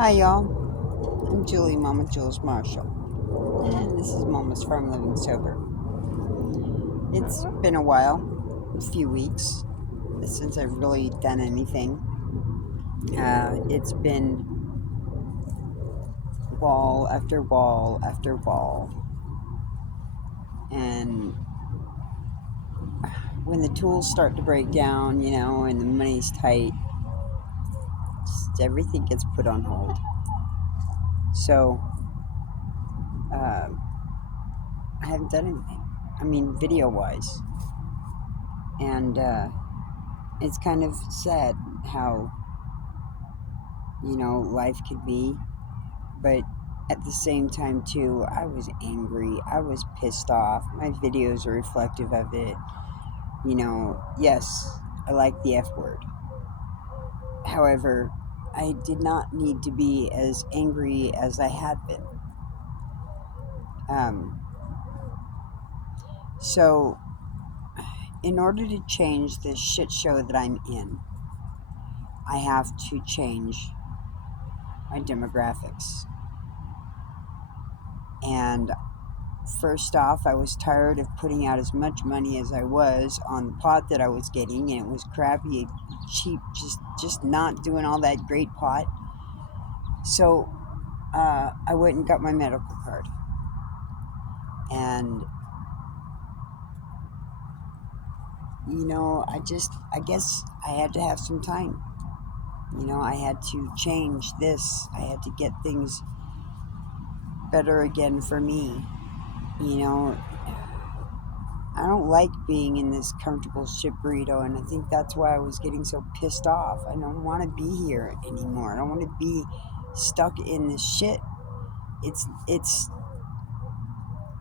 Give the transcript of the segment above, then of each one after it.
Hi, y'all. I'm Julie, Mama Jules Marshall, and this is Mama's Farm Living Sober. It's been a while, a few weeks, since I've really done anything. It's been wall after wall after wall, and when the tools start to break down, and the money's tight, just everything gets put on hold. So, uh, I haven't done anything. I mean, video wise. And it's kind of sad how life could be. But at the same time, too, I was angry. I was pissed off. My videos are reflective of it. Yes, I like the F word. However, I did not need to be as angry as I had been. Um, so, in order to change this shit show that I'm in, I have to change my demographics. And first off, I was tired of putting out as much money as I was on the pot that I was getting, and it was crappy, cheap, just not doing all that great pot. So I went and got my medical card, and I guess I had to have some time. I had to change this. I had to get things better again for me. You know, I don't like being in this comfortable shit burrito, and I think that's why I was getting so pissed off. I don't want to be here anymore. I don't want to be stuck in this shit. It's it's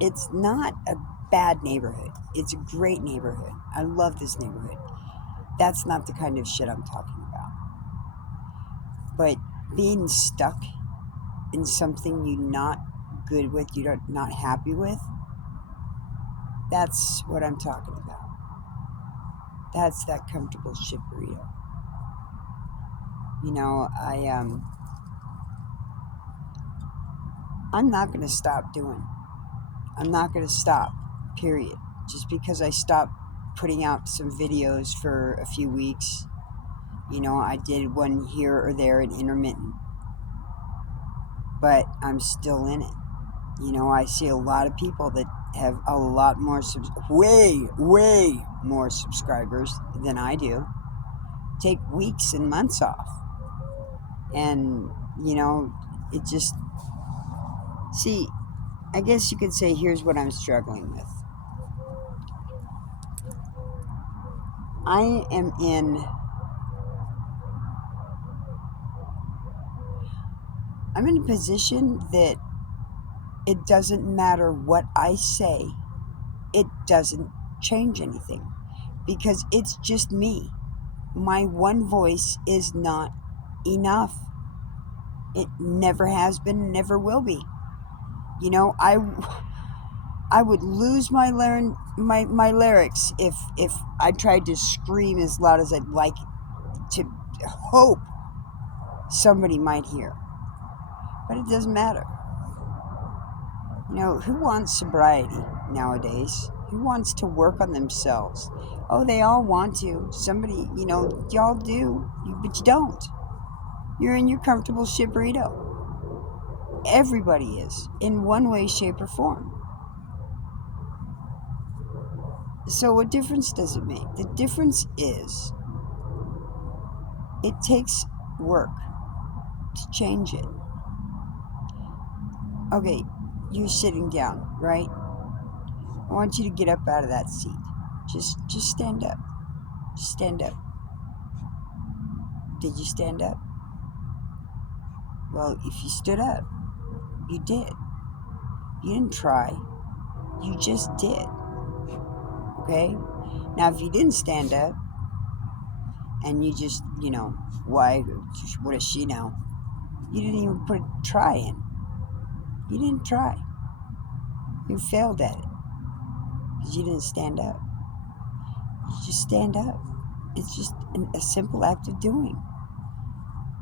it's not a bad neighborhood. It's a great neighborhood. I love this neighborhood. That's not the kind of shit I'm talking about. But being stuck in something you're not good with, you're not happy with, that's what I'm talking about. That's that comfortable shit burrito. I'm not going to stop doing. I'm not going to stop. Period. Just because I stopped putting out some videos for a few weeks, I did one here or there and intermittent, but I'm still in it. I see a lot of people that have a lot more, way more subscribers than I do, take weeks and months off. And, it just, see, I guess you could say here's what I'm struggling with. I am in I'm in a position that it doesn't matter what I say. It doesn't change anything because it's just me. My one voice is not enough. It never has been, never will be. You know, I I would lose my lyrics if I tried to scream as loud as I'd like to hope somebody might hear. But it doesn't matter. Who wants sobriety nowadays? Who wants to work on themselves? Oh, they all want to. Somebody, y'all do, but you don't. You're in your comfortable shit burrito. Everybody is, in one way, shape, or form. So, what difference does it make? The difference is it takes work to change it. Okay, you're sitting down, right? I want you to get up out of that seat. Just stand up. Just stand up. Did you stand up? Well, if you stood up, you did. You didn't try. You just did. Okay? Now, if you didn't stand up and you just, why, what does she know? You didn't even put a try in. You didn't try. You failed at it because you didn't stand up. You just stand up. It's just a simple act of doing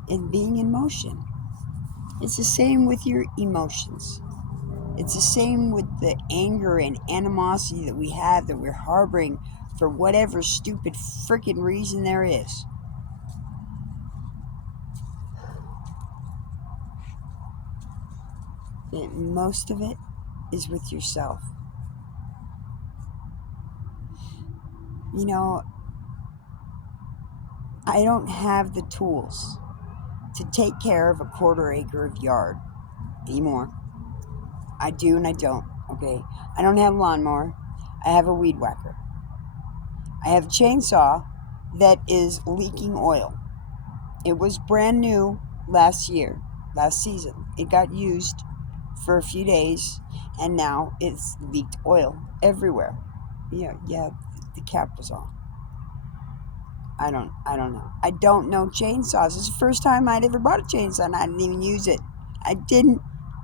and being in motion. It's the same with your emotions. It's the same with the anger and animosity that we have, that we're harboring for whatever stupid freaking reason there is. And most of it is with yourself. You know, I don't have the tools to take care of a quarter acre of yard anymore. I do and I don't, okay? I don't have a lawnmower. I have a weed whacker. I have a chainsaw that is leaking oil. It was brand new last season. It got used for a few days and now it's leaked oil everywhere. Yeah, the cap was on. I don't know. I don't know chainsaws. This is the first time I'd ever bought a chainsaw and I didn't even use it. I didn't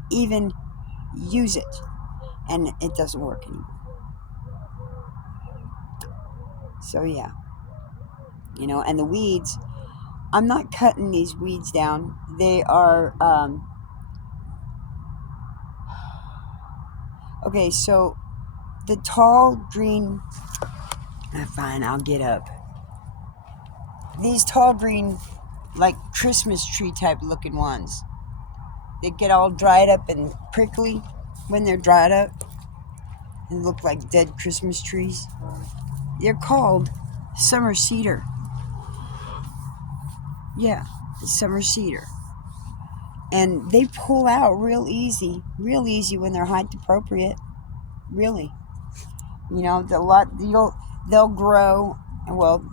even use it. And it doesn't work anymore. So yeah. And the weeds, I'm not cutting these weeds down. They are okay, so the tall green, fine, I'll get up. These tall green, like Christmas tree type looking ones, they get all dried up and prickly when they're dried up and look like dead Christmas trees. They're called summer cedar. Yeah, summer cedar. And they pull out real easy when they're height appropriate. Really. They'll grow. Well,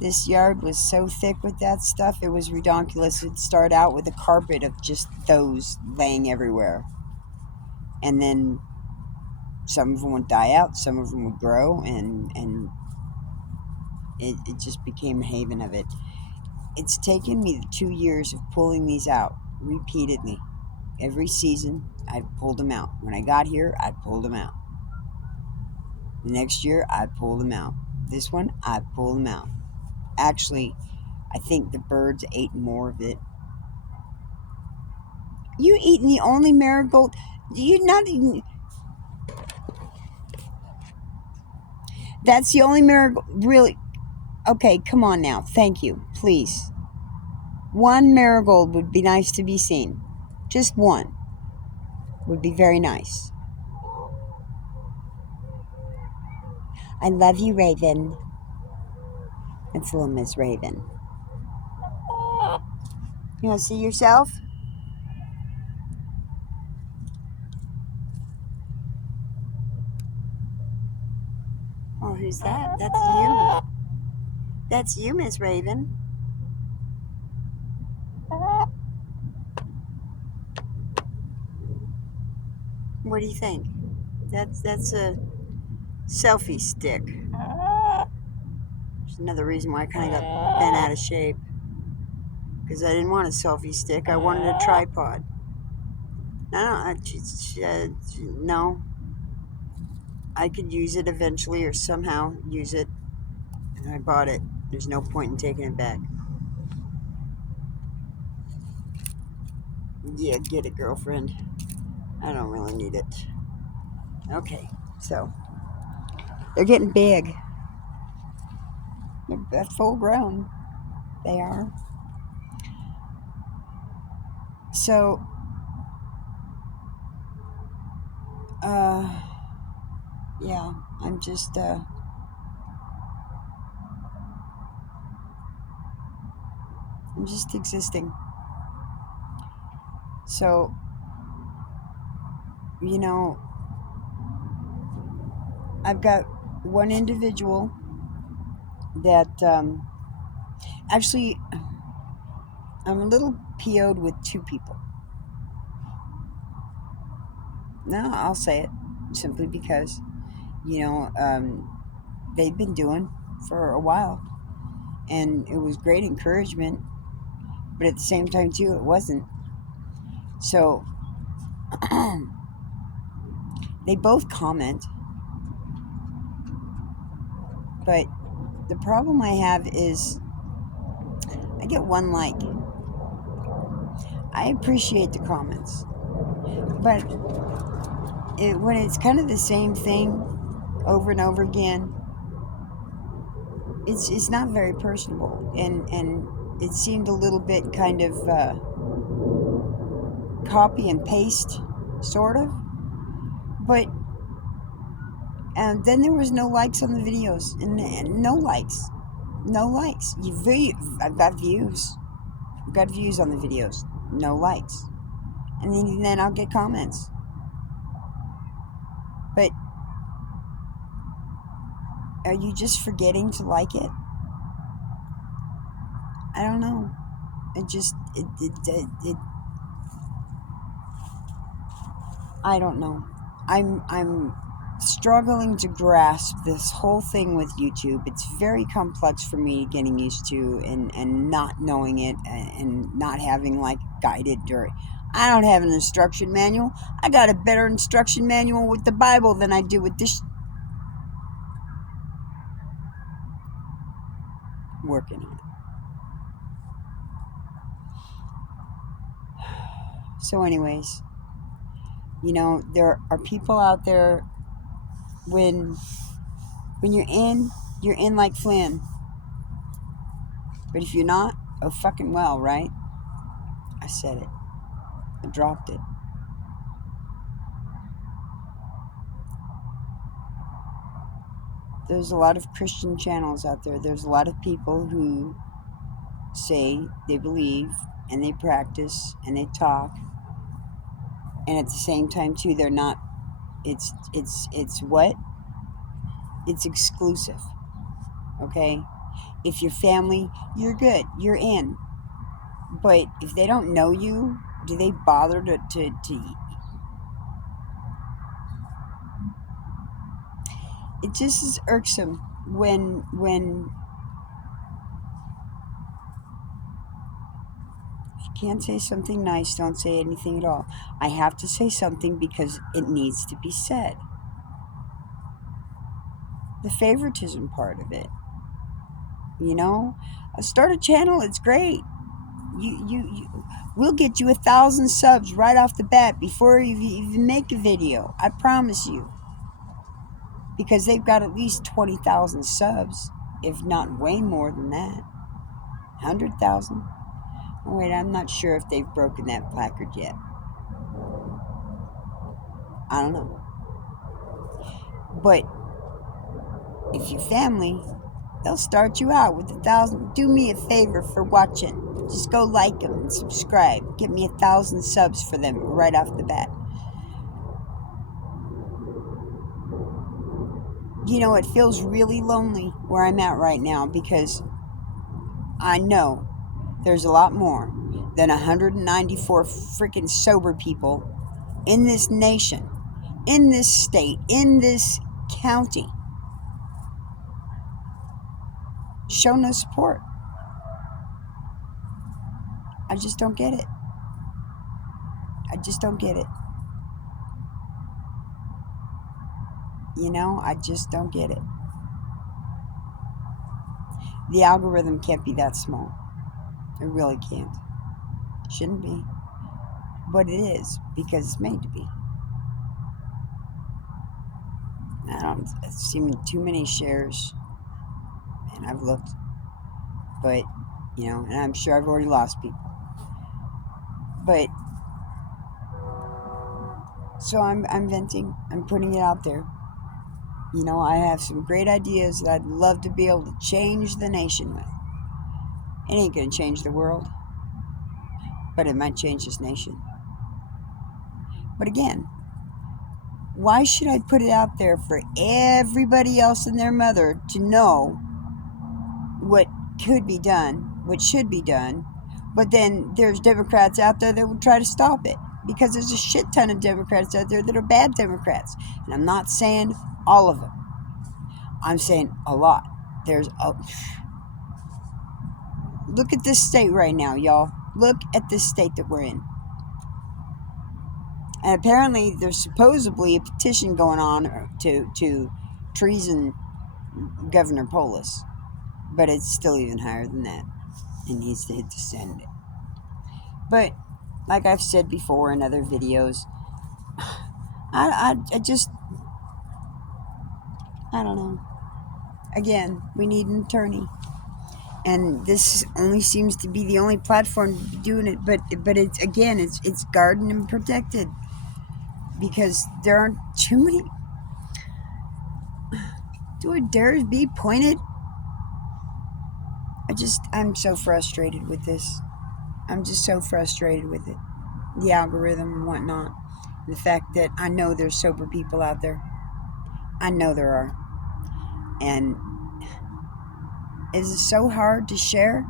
this yard was so thick with that stuff, it was redonkulous. It'd start out with a carpet of just those laying everywhere. And then some of them would die out, some of them would grow, and it just became a haven of it. It's taken me 2 years of pulling these out repeatedly. Every season, I pulled them out. When I got here, I pulled them out. The next year, I pulled them out. This one, I pulled them out. Actually, I think the birds ate more of it. You eating the only marigold? You're not eating. That's the only marigold. Really? Okay, come on now. Thank you. Please. One marigold would be nice to be seen. Just one would be very nice. I love you, Raven. It's little Miss Raven. You want to see yourself? Oh, who's that? That's you. That's you, Miss Raven. What do you think? That's a selfie stick. There's another reason why I kind of got bent out of shape. Because I didn't want a selfie stick. I wanted a tripod. No. I could use it eventually or somehow use it. And I bought it. There's no point in taking it back. Yeah, get it, girlfriend. I don't really need it. Okay, so they're getting big. They're full grown. They are. So, yeah, I'm just, existing. So, I've got one individual that, actually, I'm a little PO'd with two people. No, I'll say it simply because, they've been doing for a while, and it was great encouragement, but at the same time, too, it wasn't. So, they both comment, but the problem I have is I get one like. I appreciate the comments, but when it's kind of the same thing over and over again, it's not very personable, and it seemed a little bit kind of copy and paste, sort of. But then there was no likes on the videos, and no likes, no likes. I've got views, I've got views on the videos, no likes, and then I'll get comments. But are you just forgetting to like it? I don't know. It I don't know. I'm struggling to grasp this whole thing with YouTube. It's very complex for me getting used to, and not knowing it, and not having like guided, or I don't have an instruction manual. I got a better instruction manual with the Bible than I do with this. Working on it. So anyways, there are people out there, when you're in like Flynn. But if you're not, oh fucking well, right? I said it. I dropped it. There's a lot of Christian channels out there. There's a lot of people who say they believe, and they practice, and they talk, and at the same time too, they're not. It's what? It's exclusive. Okay? If you're family, you're good. You're in. But if they don't know you, do they bother to it just is irksome when if you can't say something nice, don't say anything at all. I have to say something because it needs to be said. The favoritism part of it. Start a channel, it's great. We'll get you 1,000 subs right off the bat before you even make a video. I promise you. Because they've got at least 20,000 subs, if not way more than that. 100,000. Oh, wait, I'm not sure if they've broken that placard yet. I don't know. But if you're family, they'll start you out with 1,000. Do me a favor for watching. Just go like them and subscribe. Get me 1,000 subs for them right off the bat. It feels really lonely where I'm at right now, because I know there's a lot more than 194 freaking sober people in this nation, in this state, in this county. Show no support. I just don't get it. I just don't get it. I just don't get it. The algorithm can't be that small. It really can't. Shouldn't be. But it is, because it's made to be. I don't see too many shares. And I've looked. But, and I'm sure I've already lost people. But, so I'm venting. I'm putting it out there. I have some great ideas that I'd love to be able to change the nation with. It ain't going to change the world, but it might change this nation. But again, why should I put it out there for everybody else and their mother to know what could be done, what should be done, but then there's Democrats out there that will try to stop it? Because there's a shit ton of Democrats out there that are bad Democrats. And I'm not saying all of them. I'm saying a lot. Look at this state right now, y'all. Look at this state that we're in. And apparently there's supposedly a petition going on to treason Governor Polis. But it's still even higher than that. It needs to hit the Senate. But like I've said before in other videos, I don't know. Again, we need an attorney. And this only seems to be the only platform doing it, but it's, again, it's guarded and protected, because there aren't too many. Do it dares be pointed? I'm so frustrated with this. I'm just so frustrated with it. The algorithm and whatnot. The fact that I know there's sober people out there. I know there are. And is it so hard to share?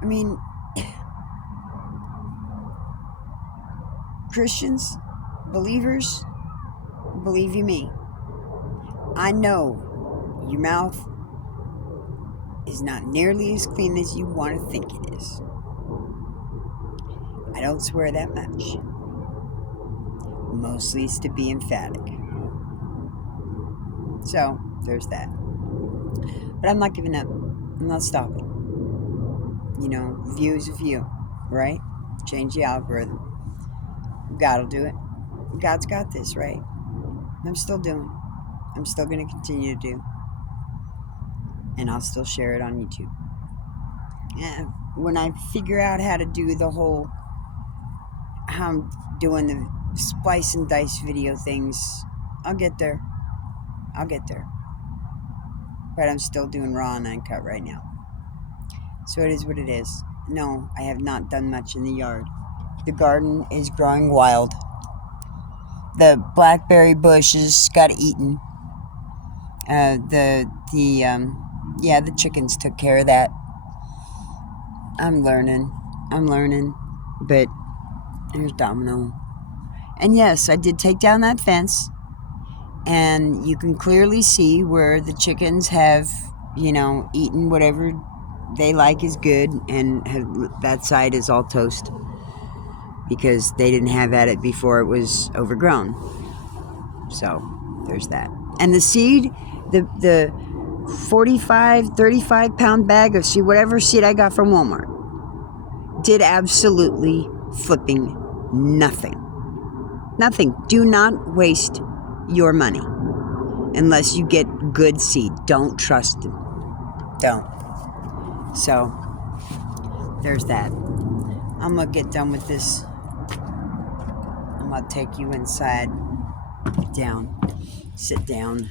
I mean, Christians, believers, believe you me, I know your mouth is not nearly as clean as you want to think it is. I don't swear that much. Mostly it's to be emphatic. So, there's that. But I'm not giving up. I'm not stopping. You know, view is a view, right? Change the algorithm. God will do it. God's got this, right? I'm still doing. I'm still going to continue to do. And I'll still share it on YouTube. And when I figure out how to do the whole, how I'm doing the splice and dice video things, I'll get there. But I'm still doing raw and uncut right now. So it is what it is. No, I have not done much in the yard. The garden is growing wild. The blackberry bushes got eaten. The chickens took care of that. I'm learning. But there's Domino. And yes, I did take down that fence. And you can clearly see where the chickens have, eaten whatever they like is good. And that side is all toast. Because they didn't have at it before it was overgrown. So, there's that. And the seed, the 45, 35 pound bag of seed, whatever seed I got from Walmart, did absolutely flipping nothing. Nothing. Do not waste your money unless you get good seed. Don't trust them. Don't. So, there's that. I'm going to get done with this. I'm going to take you inside. Down. Sit down.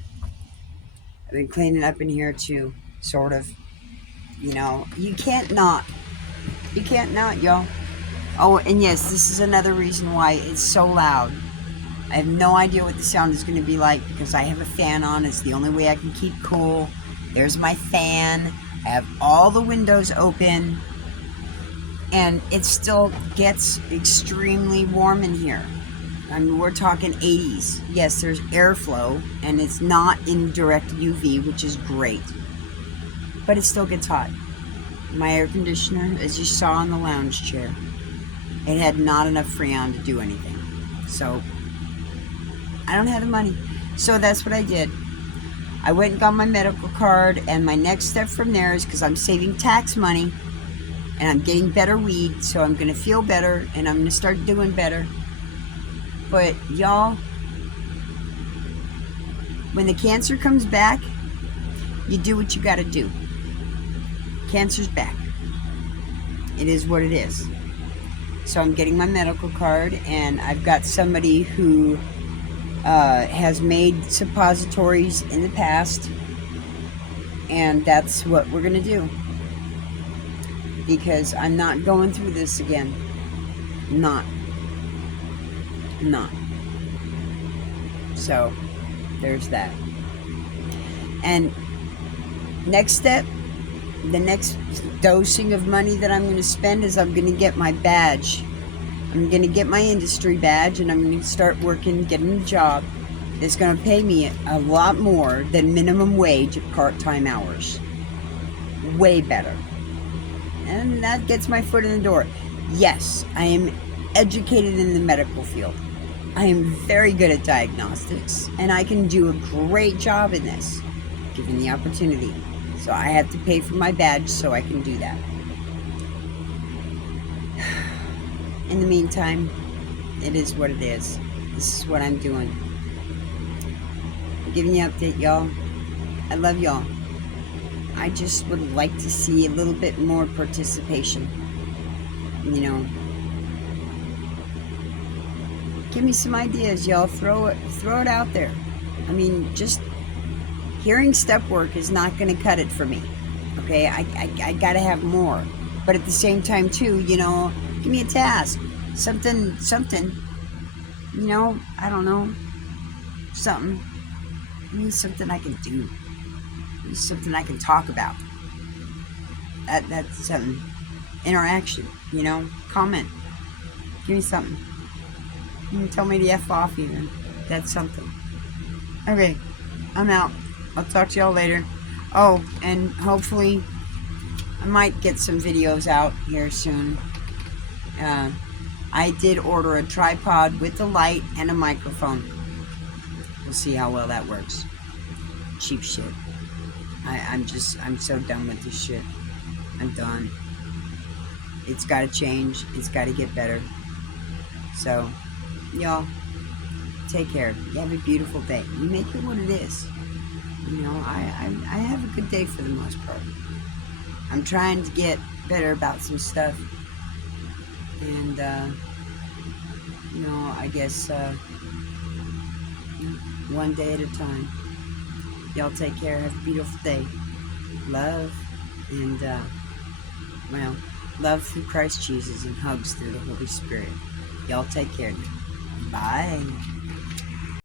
I've been cleaning up in here too, sort of. You can't not. You can't not, y'all. Oh, and yes, this is another reason why it's so loud. I have no idea what the sound is going to be like because I have a fan on. It's the only way I can keep cool. There's my fan. I have all the windows open. And it still gets extremely warm in here. I mean, we're talking 80s. Yes, there's airflow, and it's not in direct UV, which is great. But it still gets hot. My air conditioner, as you saw on the lounge chair, it had not enough Freon to do anything. So, I don't have the money. So that's what I did. I went and got my medical card, and my next step from there is, because I'm saving tax money, and I'm getting better weed, so I'm going to feel better, and I'm going to start doing better. But, y'all, when the cancer comes back, you do what you got to do. Cancer's back. It is what it is. So I'm getting my medical card, and I've got somebody who has made suppositories in the past, and that's what we're going to do. Because I'm not going through this again. Not. So, there's that. And next step, the next dosing of money that I'm going to spend is I'm going to get my badge. I'm going to get my industry badge, and I'm going to start working, getting a job that's going to pay me a lot more than minimum wage at part-time hours. Way better. And that gets my foot in the door. Yes, I am educated in the medical field. I am very good at diagnostics, and I can do a great job in this, given the opportunity. So I have to pay for my badge so I can do that. in the meantime, it is what it is. This is what I'm doing. I'm giving you an update, y'all. I love y'all. I just would like to see a little bit more participation. You know, give me some ideas, y'all. Throw it out there. I mean, just hearing step work is not going to cut it for me. Okay, I got to have more. But at the same time, too, you know, give me a task, something. You know, I don't know, something. I mean, something I can do. Something I can talk about. That's something. Interaction. You know, comment. Give me something. You can tell me to F off even. That's something. Okay, I'm out. I'll talk to y'all later. Oh, and hopefully I might get some videos out here soon. I did order a tripod with a light and a microphone. We'll see how well that works. Cheap shit. I'm so done with this shit. I'm done. It's gotta change. It's gotta get better. So, y'all, take care. You have a beautiful day. You make it what it is. You know, I have a good day for the most part. I'm trying to get better about some stuff. And, you know, I guess, one day at a time. Y'all take care. Have a beautiful day. Love. And, well, love through Christ Jesus and hugs through the Holy Spirit. Y'all take care. Bye.